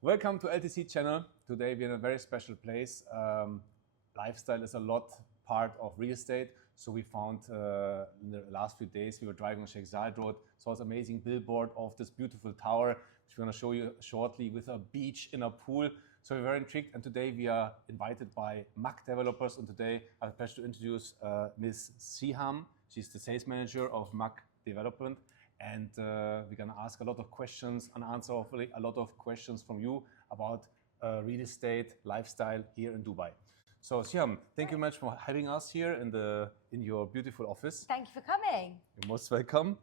Welcome to LTC channel. Today we're in a very special place. Lifestyle is a lot part of real estate. So we found in the last few days, we were driving on Sheikh Zayed Road, saw this amazing billboard of this beautiful tower, which we're going to show you shortly, with a beach in a pool. So we're very intrigued, and today we are invited by MAC developers, and today I have the pleasure to introduce Mrs Seham. She's the sales manager of MAC Development. And we're going to ask a lot of questions and answer hopefully a lot of questions from you about real estate, lifestyle here in Dubai. So Seham, thank you much for having us here in your beautiful office. Thank you for coming. You're most welcome.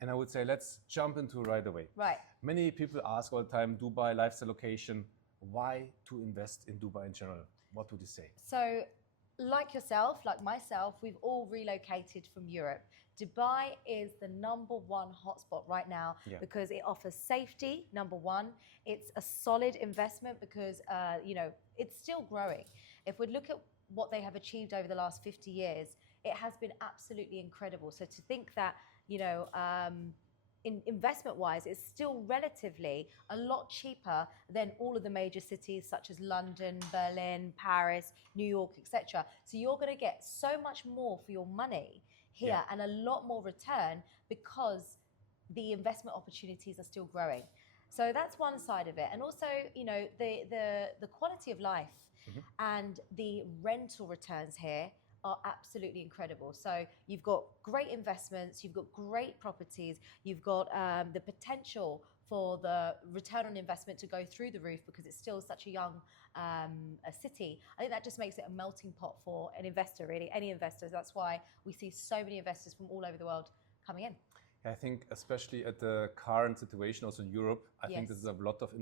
And I would say let's jump into right away. Right. Many people ask all the time, Dubai, lifestyle location, why to invest in Dubai in general? What would you say? So, like yourself, like myself, we've all relocated from Europe. Dubai is the #1 hotspot right now because it offers safety, #1. It's a solid investment because, it's still growing. If we look at what they have achieved over the last 50 years, it has been absolutely incredible. So to think that, investment-wise, it's still relatively a lot cheaper than all of the major cities such as London, Berlin, Paris, New York, etc. So you're going to get so much more for your money here and a lot more return because the investment opportunities are still growing. So that's one side of it. And also, the quality of life and the rental returns here are absolutely incredible. So you've got great investments, you've got great properties, you've got the potential for the return on investment to go through the roof because it's still such a young a city. I think that just makes it a melting pot for an investor, really, any investors. That's why we see so many investors from all over the world coming in. I think especially at the current situation also in Europe, I think this is a lot of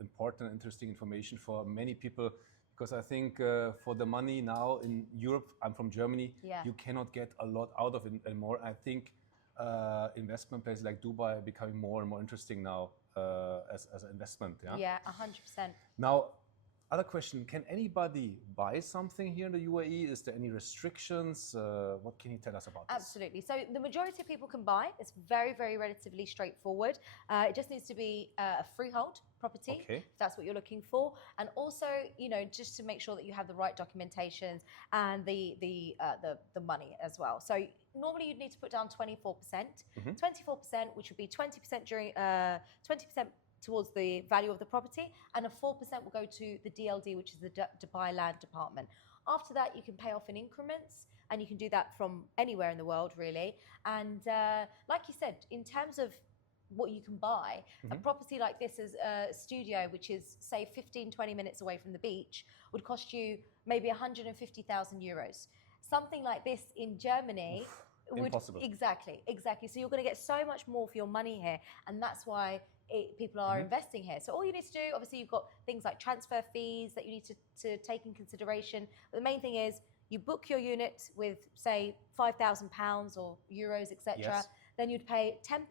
important, interesting information for many people. Because I think for the money now in Europe, I'm from Germany, you cannot get a lot out of it anymore. I think investment places like Dubai are becoming more and more interesting now as an investment. Yeah, 100%. Now, other question, can anybody buy something here in the UAE? Is there any restrictions? What can you tell us about this? Absolutely. So the majority of people can buy. It's very, very relatively straightforward. It just needs to be a freehold property, if that's what you're looking for. And also, just to make sure that you have the right documentations and the money as well. So normally you'd need to put down 24%, 24%, which would be 20% during 20% towards the value of the property, and a 4% will go to the DLD, which is the Dubai Land Department. After that, you can pay off in increments, and you can do that from anywhere in the world, really. And like you said, in terms of what you can buy, a property like this is a studio, which is, say, 15-20 minutes away from the beach, would cost you maybe 150,000 euros. Something like this in Germany would... Impossible. Exactly. So you're going to get so much more for your money here, and that's why people are investing here. So all you need to do, obviously, you've got things like transfer fees that you need to take in consideration. But the main thing is you book your unit with, say, £5,000 or euros, etc. Then you'd pay 10%.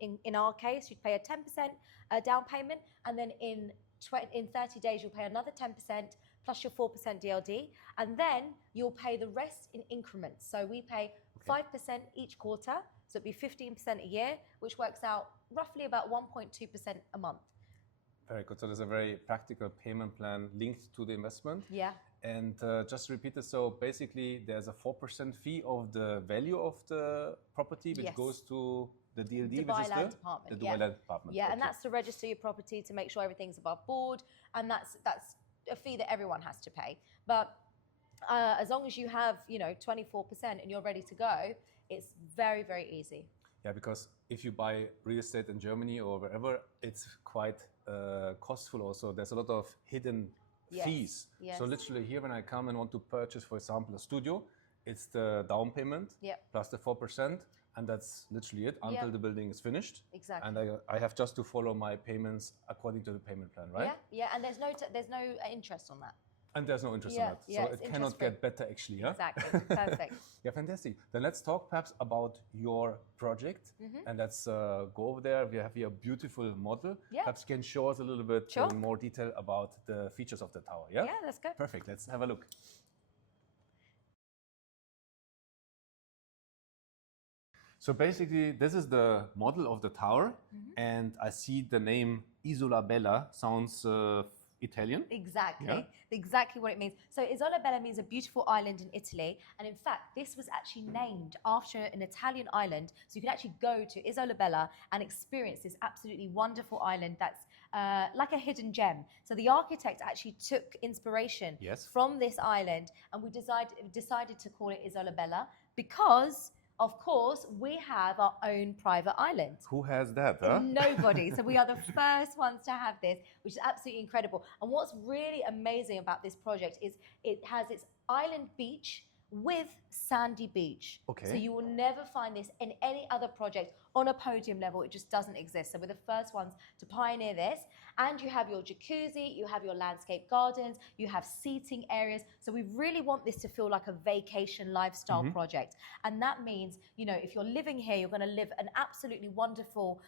In our case, you'd pay a 10% down payment, and then in 30 days, you'll pay another 10% plus your 4% DLD, and then you'll pay the rest in increments. So we pay 5% each quarter, so it'd be 15% a year, which works out roughly about 1.2% a month. Very good. So there's a very practical payment plan linked to the investment. Yeah. And just to repeat it, so basically there's a 4% fee of the value of the property, which goes to the DLD, Dubai which is Land Department. the Dubai Land Department. Yeah, and that's to register your property to make sure everything's above board, and that's a fee that everyone has to pay. But as long as you have 24% and you're ready to go, it's very, very easy. Yeah, because if you buy real estate in Germany or wherever, it's quite costful also. There's a lot of hidden fees. Yes. So literally here when I come and want to purchase, for example, a studio, it's the down payment plus the 4%, and that's literally it until the building is finished. Exactly. And I have just to follow my payments according to the payment plan, right? Yeah, and there's no interest on that. And there's no interest in that. So it cannot get better actually, yeah? Exactly, perfect. Yeah, fantastic. Then let's talk perhaps about your project, and let's go over there. We have here a beautiful model. Yeah. Perhaps you can show us a little bit more detail about the features of the tower, yeah? Yeah, let's go. Perfect, let's have a look. So basically, this is the model of the tower, and I see the name Islabella sounds Italian. Exactly. Yeah. Exactly what it means. So Islabella means a beautiful island in Italy. And in fact, this was actually named after an Italian island. So you can actually go to Islabella and experience this absolutely wonderful island that's like a hidden gem. So the architect actually took inspiration from this island, and we decided to call it Islabella because, of course, we have our own private island. Who has that, huh? Nobody. So we are the first ones to have this, which is absolutely incredible. And what's really amazing about this project is it has its island beach with sandy beach. Okay. So you will never find this in any other project on a podium level. It just doesn't exist. So we're the first ones to pioneer this. And you have your jacuzzi, you have your landscape gardens, you have seating areas. So we really want this to feel like a vacation lifestyle project. And that means, you know, if you're living here, you're going to live an absolutely wonderful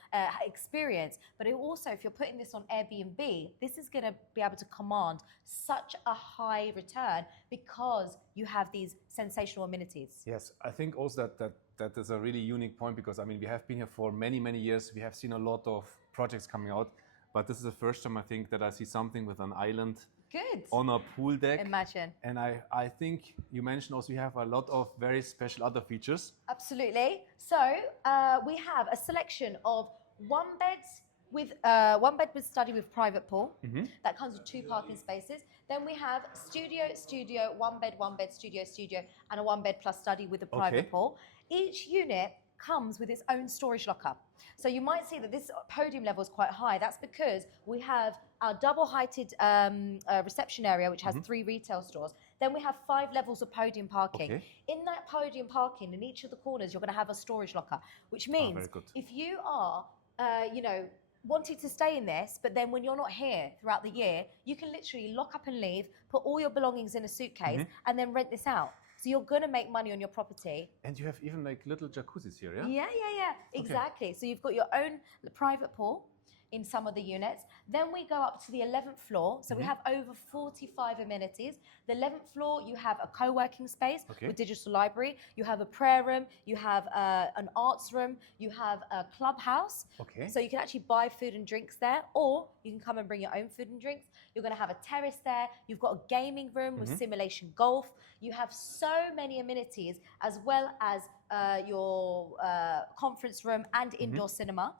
experience. But it also, if you're putting this on Airbnb, this is going to be able to command such a high return because you have these sensational amenities. Yes, I think also that is a really unique point because, I mean, we have been here for many, many years. We have seen a lot of projects coming out, but this is the first time I think that I see something with an island on a pool deck. Imagine. And I think you mentioned also you have a lot of very special other features. Absolutely. So we have a selection of one bed with study with private pool. That comes with 2 parking spaces. Then we have studio, one bed, studio, and a 1 bed plus study with a private pool. Each unit comes with its own storage locker. So you might see that this podium level is quite high. That's because we have our double-heighted reception area, which has 3 retail stores. Then we have 5 levels of podium parking. In that podium parking, in each of the corners, you're going to have a storage locker, which means if you are, you know, wanting to stay in this, but then when you're not here throughout the year, you can literally lock up and leave, put all your belongings in a suitcase, and then rent this out. So you're going to make money on your property. And you have even like little jacuzzis here, yeah? Yeah. Exactly. So you've got your own private pool in some of the units. Then we go up to the 11th floor. So we have over 45 amenities. The 11th floor, you have a co-working space with digital library. You have a prayer room. You have an arts room. You have a clubhouse. So you can actually buy food and drinks there, or you can come and bring your own food and drinks. You're going to have a terrace there. You've got a gaming room with simulation golf. You have so many amenities, as well as your conference room and indoor cinema.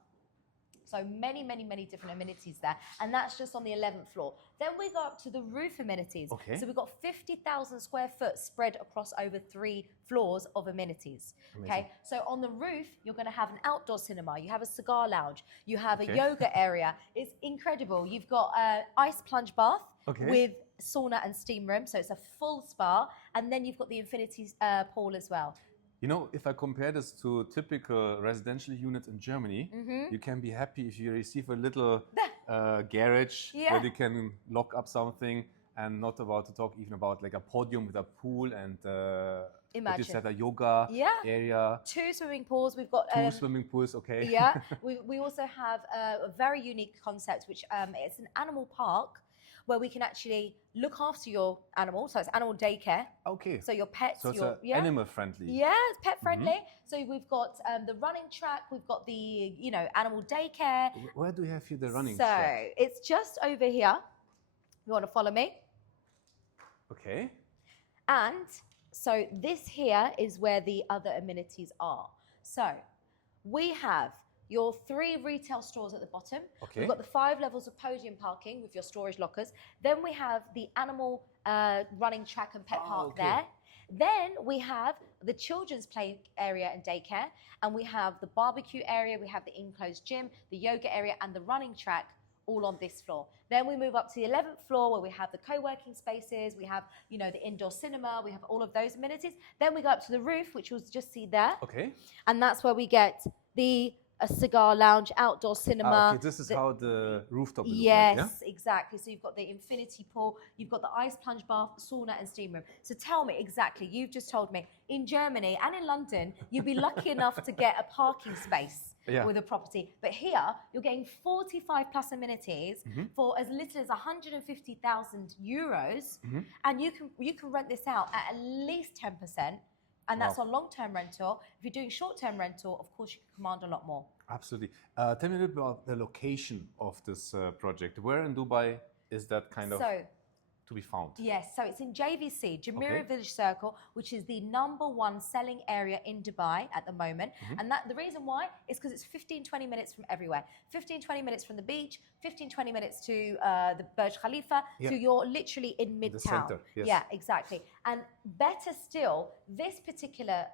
So many different amenities there. And that's just on the 11th floor. Then we go up to the roof amenities. So we've got 50,000 square foot spread across over 3 floors of amenities. Okay. So on the roof, you're going to have an outdoor cinema. You have a cigar lounge. You have a yoga area. It's incredible. You've got an ice plunge bath with sauna and steam room. So it's a full spa. And then you've got the infinity pool as well. You know, if I compare this to typical residential units in Germany, you can be happy if you receive a little garage where you can lock up something, and not about to talk even about like a podium with a pool and what you said, a yoga area. 2 swimming pools. We've got 2 swimming pools. Yeah. We also have a very unique concept, which it's an animal park, where we can actually look after your animal. So it's animal daycare. So your pets. So it's animal friendly. Yeah, it's pet friendly. So we've got the running track. We've got the, you know, animal daycare. Where do we have here the running track? So it's just over here. You want to follow me? Okay. And so this here is where the other amenities are. So we have your 3 retail stores at the bottom. We've got the 5 levels of podium parking with your storage lockers. Then we have the animal running track and pet park there. Then we have the children's play area and daycare. And we have the barbecue area. We have the enclosed gym, the yoga area, and the running track all on this floor. Then we move up to the 11th floor where we have the co-working spaces. We have, you know, the indoor cinema. We have all of those amenities. Then we go up to the roof, which you'll just see there. And that's where we get a cigar lounge, outdoor cinema. This is how the rooftop looks like, yeah? Exactly. So you've got the infinity pool, you've got the ice plunge bath, sauna and steam room. So tell me exactly, you've just told me, in Germany and in London, you'd be lucky enough to get a parking space with a property. But here, you're getting 45 plus amenities for as little as 150,000 euros. And you can rent this out at least 10%. And that's on long-term rental. If you're doing short-term rental, of course, you can command a lot more. Absolutely. Tell me a little bit about the location of this project. Where in Dubai is that kind of to be found? Yes, so it's in JVC, Jumeirah Village Circle, which is the #1 selling area in Dubai at the moment. And the reason why is because it's 15-20 minutes from everywhere. 15-20 minutes from the beach, 15-20 minutes to the Burj Khalifa, so you're literally in Midtown. The center, yes. Yeah, exactly. And better still, this particular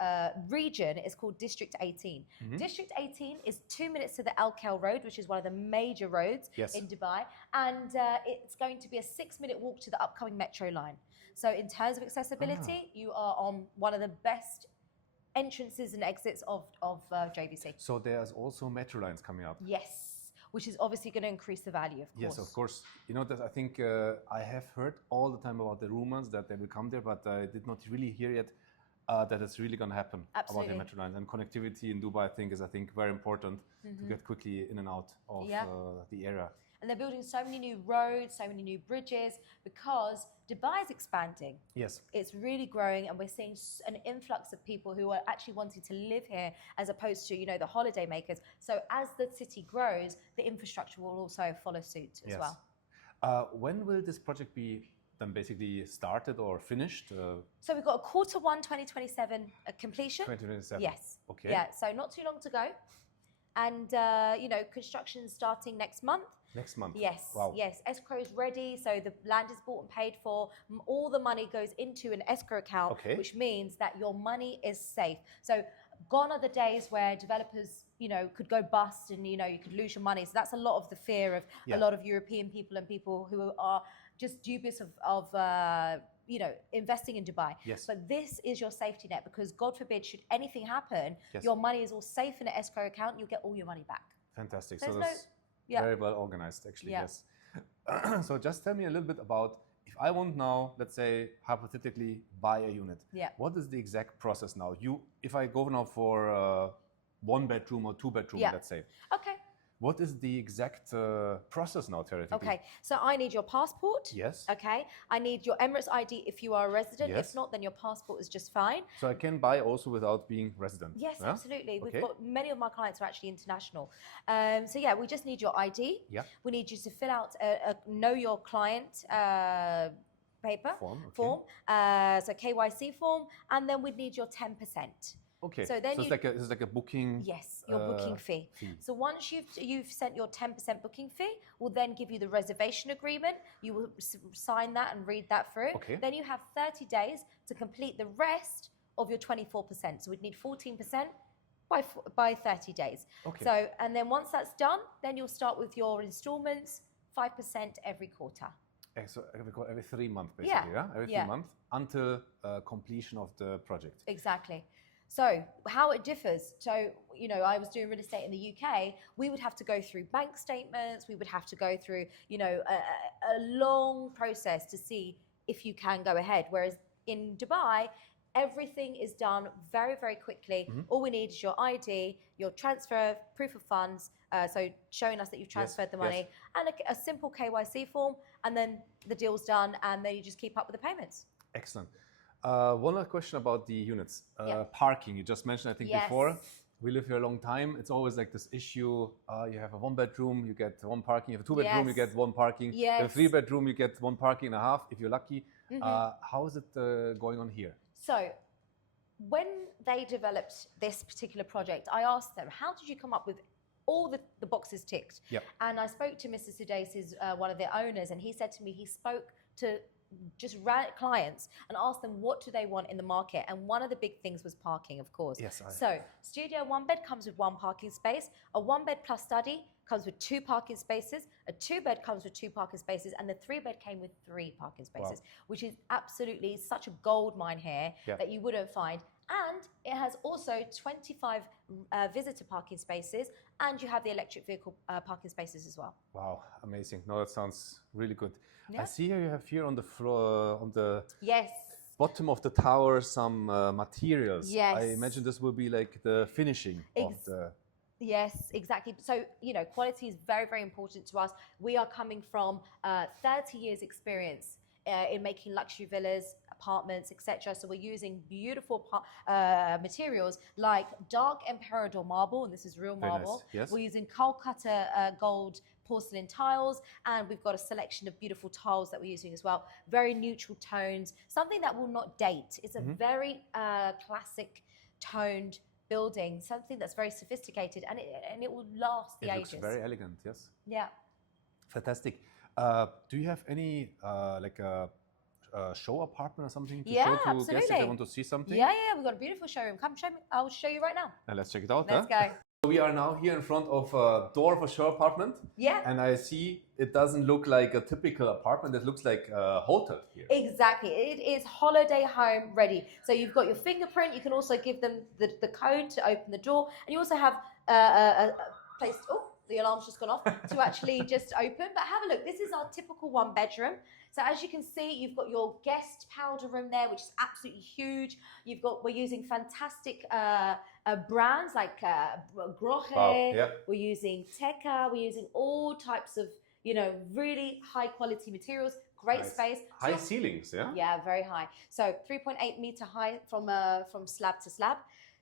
region is called District 18. District 18 is 2 minutes to the Al Khail Road, which is one of the major roads in Dubai, and it's going to be a 6-minute walk to the upcoming metro line. So in terms of accessibility, you are on one of the best entrances and exits of JVC. So there's also metro lines coming up. Yes, which is obviously going to increase the value, of course. Yes, of course. You know, that I think I have heard all the time about the rumors that they will come there, but I did not really hear yet that it's really going to happen. Absolutely. About the metro lines. And connectivity in Dubai, I think, is very important to get quickly in and out of the area. And they're building so many new roads, so many new bridges, because Dubai is expanding. Yes. It's really growing, and we're seeing an influx of people who are actually wanting to live here as opposed to, you know, the holiday makers. So as the city grows, the infrastructure will also follow suit as well. When will this project be then basically started or finished? So we've got a Q1 2027 completion. 2027. Yes. Okay. Yeah, so not too long to go. And, you know, construction starting next month. Next month? Yes. Wow. Yes. Escrow is ready. So the land is bought and paid for. All the money goes into an escrow account, which means that your money is safe. So gone are the days where developers, you know, could go bust and, you know, you could lose your money. So that's a lot of the fear of a lot of European people and people who are just dubious of you know, investing in Dubai. Yes. But this is your safety net, because God forbid, should anything happen, your money is all safe in an escrow account, you'll get all your money back. Fantastic. There's so that's very well organized, actually. Yes. So just tell me a little bit about, if I want now, let's say, hypothetically, buy a unit. What is the exact process now? If I go now for a 1-bedroom or 2-bedroom, let's say. Okay. What is the exact process now, theoretically? Okay, so I need your passport. Yes. Okay, I need your Emirates ID if you are a resident. Yes. If not, then your passport is just fine. So I can buy also without being resident? Yes, absolutely. Okay. We've got, many of my clients are actually international. So yeah, we just need your ID. Yeah. We need you to fill out a know your client paper. Form. So KYC form, and then we'd need your 10%. Okay, so then it's like a booking. Yes, your booking fee. So once you've sent your 10% booking fee, we'll then give you the reservation agreement. You will sign that and read that through. Okay. Then you have 30 days to complete the rest of your 24%. So we'd need 14% by 30 days. Okay. So, and then once that's done, then you'll start with your installments, 5% every quarter. So every 3 months, basically, Every 3 months until completion of the project. Exactly. So how it differs, so, you know, I was doing real estate in the UK, we would have to go through bank statements, we would have to go through, you know, a long process to see if you can go ahead. Whereas in Dubai, everything is done very, very quickly. All we need is your ID, your transfer, proof of funds, so showing us that you've transferred the money, and a simple KYC form, and then the deal's done, and then you just keep up with the payments. Excellent. One other question about the units. Parking, you just mentioned, I think, before. We live here a long time. It's always like this issue. You have a 1-bedroom, you get 1 parking. You have a 2-bedroom, you get 1 parking. You have a 3-bedroom, you get 1 parking and a half, if you're lucky. How is it going on here? So when they developed this particular project, I asked them, how did you come up with all the boxes ticked? And I spoke to Mrs Seham, one of the owners, and he said to me he spoke to just clients and asked them what do they want in the market, and one of the big things was parking, of course. So studio 1-bed comes with 1 parking space, a 1-bed plus study comes with 2 parking spaces, a 2-bed comes with 2 parking spaces, and the 3-bed came with 3 parking spaces, which is absolutely such a gold mine here that you wouldn't find. And it has also 25 visitor parking spaces, and you have the electric vehicle parking spaces as well. Wow, amazing. No, that sounds really good. I see you have here on the floor, on the bottom of the tower, some materials. I imagine this will be like the finishing of the... Yes, exactly. So, you know, quality is very, very important to us. We are coming from 30 years experience in making luxury villas, apartments, etc. So we're using beautiful materials like dark Emperador marble, and this is real marble. Nice. Yes. We're using Calcutta gold porcelain tiles, and we've got a selection of beautiful tiles that we're using as well. Very neutral tones, something that will not date. It's a very classic toned building, something that's very sophisticated, and it will last the ages. It looks very elegant, yes. Yeah. Fantastic. Do you have any like a show apartment or something to show to absolutely. guests if they want to see something? Yeah, we've got a beautiful showroom. Come show me. I'll show you right now. And let's check it out. Let's go. We are now here in front of a door of a show apartment. Yeah. And I see it doesn't look like a typical apartment. It looks like a hotel here. Exactly. It is holiday home ready. So you've got your fingerprint. You can also give them the code to open the door. And you also have a place, the alarm's just gone off, to actually just open. But have a look. This is our typical one bedroom. So as you can see, you've got your guest powder room there, which is absolutely huge. We're using fantastic brands like Grohe. Wow, yeah. We're using Teka. We're using all types of, really high quality materials. Great space. High ceilings, yeah? Yeah, very high. So 3.8 meter high from slab to slab.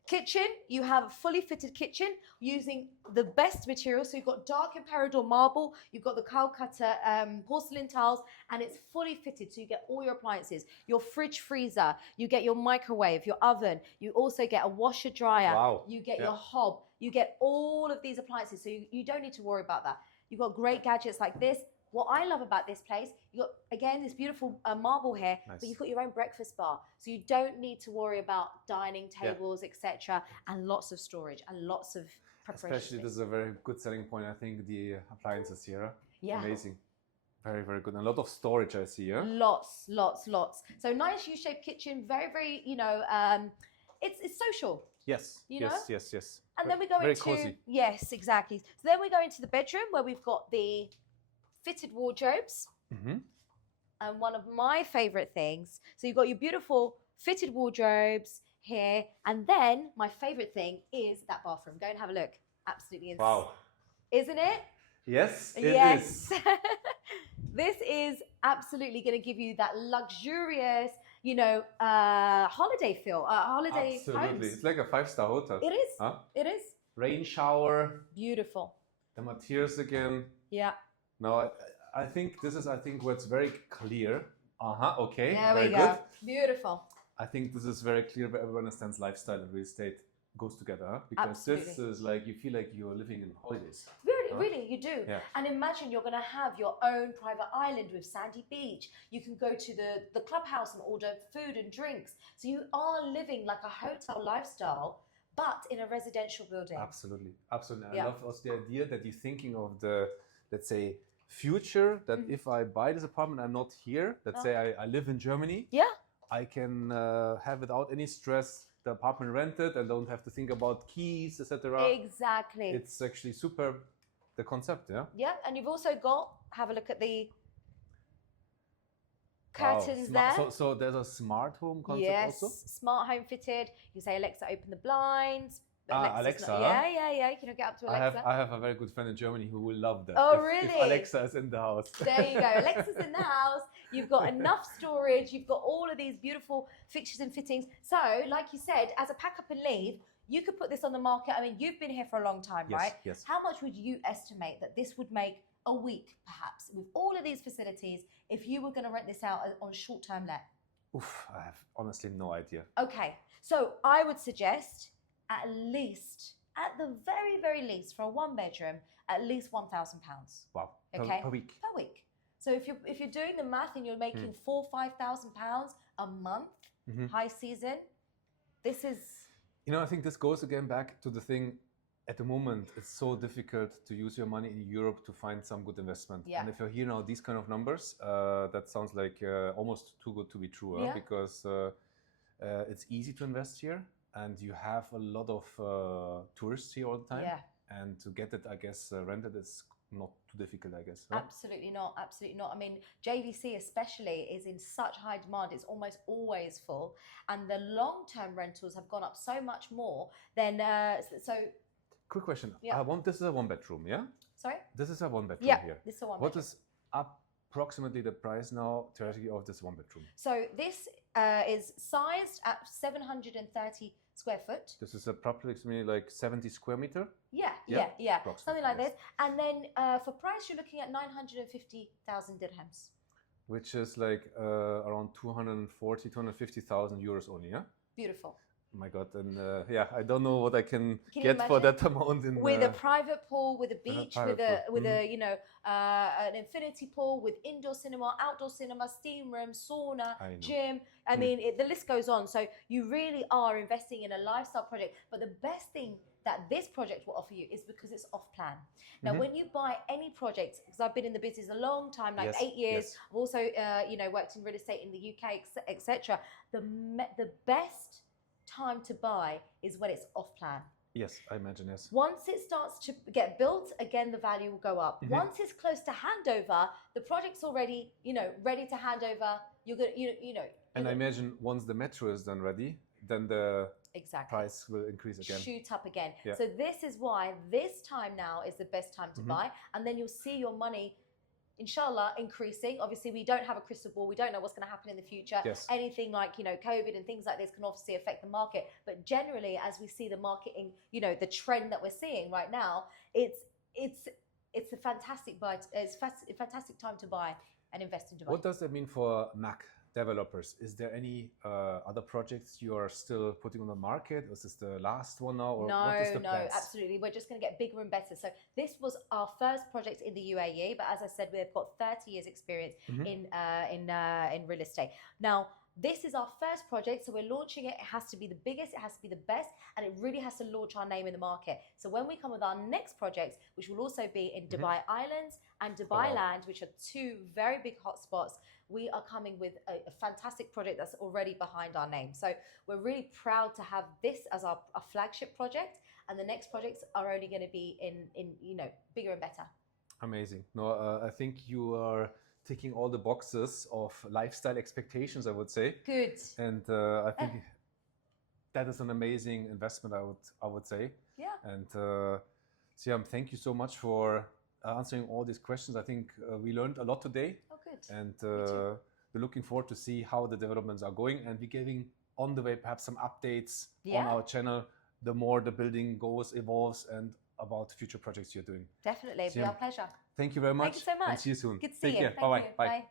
Kitchen, you have a fully fitted kitchen using the best materials. So you've got dark Emperador marble, you've got the Calcutta porcelain tiles, and it's fully fitted. So you get all your appliances, your fridge freezer, you get your microwave, your oven, you also get a washer dryer, you get your hob, you get all of these appliances. So you don't need to worry about that. You've got great gadgets like this. What I love about this place, you got, again, this beautiful marble here, but you've got your own breakfast bar. So you don't need to worry about dining tables, etc., and lots of storage and lots of preparation. Especially, this is a very good selling point, I think, the appliances here. Yeah. Amazing. Very, very good. And a lot of storage, I see here. Lots. So nice U-shaped kitchen, very, very, it's social. Yes, yes. And then we go very into, cozy. Yes, exactly. So then we go into the bedroom where we've got the fitted wardrobes. And one of my favorite things, so you've got your beautiful fitted wardrobes here, and then my favorite thing is that bathroom. Go and have a look. Absolutely is. Wow. Isn't it? Yes, it is. This is absolutely going to give you that luxurious, holiday feel. Holiday Absolutely. homes. It's like a 5-star hotel. It is. Huh? It is. Rain shower. Beautiful. The materials again. Yeah. No, I think this is where it's very clear. Okay. There very we go. Good. Beautiful. I think this is very clear where everyone understands lifestyle and real estate goes together, huh? Because Absolutely. this is like, you feel like you're living in holidays. Really, you do. Yeah. And imagine you're going to have your own private island with sandy beach. You can go to the clubhouse and order food and drinks. So you are living like a hotel lifestyle, but in a residential building. Absolutely. I love also the idea that you're thinking of the, let's say, future, that if I buy this apartment, I'm not here. Let's say I live in Germany. Yeah. I can have without any stress the apartment rented and don't have to think about keys, etc. Exactly. It's actually super, the concept, yeah? Yeah, and you've also got, have a look at the curtains there. So there's a smart home concept also? Smart home fitted. You say, Alexa, open the blinds. Alexa. Yeah. You can get up to Alexa. I have a very good friend in Germany who will love that. Oh, if really? Alexa is in the house. There you go. Alexa's in the house. You've got enough storage. You've got all of these beautiful fixtures and fittings. So, like you said, as a pack up and leave, you could put this on the market. I mean, you've been here for a long time, right? Yes. How much would you estimate that this would make a week, perhaps, with all of these facilities, if you were going to rent this out on short-term let? Oof, I have honestly no idea. Okay, so I would suggest at the very, very least, for a one-bedroom, at least £1,000. Wow. Okay. Per week. Per week. So if you're doing the math and you're making £4,000-5,000 a month, high season, this is. I think this goes again back to the thing. At the moment, it's so difficult to use your money in Europe to find some good investment. Yeah. And if you hear now these kind of numbers, that sounds like almost too good to be true, Yeah. Because it's easy to invest here, and you have a lot of tourists here all the time. Yeah. And to get it, I guess, rented is not too difficult, I guess. Absolutely not. I mean, JVC especially is in such high demand. It's almost always full. And the long-term rentals have gone up so much more than, Quick question. Yeah. This is a one-bedroom, yeah? Sorry? This is a one-bedroom here. This is a one-bedroom. What is approximately the price now, theoretically, of this one-bedroom? So this is sized at 730 square foot. This is approximately like 70 square meter? Yeah, something like this. And then for price, you're looking at 950,000 dirhams. Which is like around 240, 250,000 euros only, yeah? Beautiful. Oh my God, and yeah, I don't know what I can get for that amount. With a private pool, with a beach, with a you know, an infinity pool, with indoor cinema, outdoor cinema, steam room, sauna, gym. I mean, the list goes on. So you really are investing in a lifestyle project. But the best thing that this project will offer you is because it's off plan. Now, when you buy any project, because I've been in the business a long time, like 8 years, I've also you know, worked in real estate in the UK, etc. The best time to buy is when it's off plan. Yes, I imagine, yes. Once it starts to get built, again, the value will go up. Once it's close to handover, the project's already, you know, ready to hand over. You're gonna, you know. And I imagine once the metro is done ready, then the price will increase again. Shoot up again. Yeah. So this is why this time now is the best time to buy, and then you'll see your money, inshallah, increasing. Obviously, we don't have a crystal ball. We don't know what's going to happen in the future. Yes. Anything like, you know, COVID and things like this can obviously affect the market. But generally, as we see the market in, you know, the trend that we're seeing right now, it's a fantastic buy. It's a fantastic time to buy and invest in Dubai. What does that mean for MAC developers? Is there any other projects you are still putting on the market? Is this the last one now? Or what is the plans? Absolutely. We're just going to get bigger and better. So this was our first project in the UAE, but as I said, we've got 30 years experience in real estate. Now, this is our first project, so we're launching it. It has to be the biggest, it has to be the best, and it really has to launch our name in the market. So when we come with our next projects, which will also be in Dubai Islands and Dubai Land, which are two very big hotspots, we are coming with a fantastic project that's already behind our name. So we're really proud to have this as our flagship project, and the next projects are only going to be in you know, bigger and better. Amazing. No, I think you are ticking all the boxes of lifestyle expectations, I would say. Good. And I think that is an amazing investment, I would say. Yeah. And Seham, thank you so much for answering all these questions. I think we learned a lot today. Oh, good. And we're looking forward to see how the developments are going, and we're giving on the way perhaps some updates on our channel the more the building goes, evolves, and about future projects you're doing. Definitely. It'll be our pleasure. Thank you very much. Thank you so much. And see you soon. Good to see you. Take care. Bye. Bye.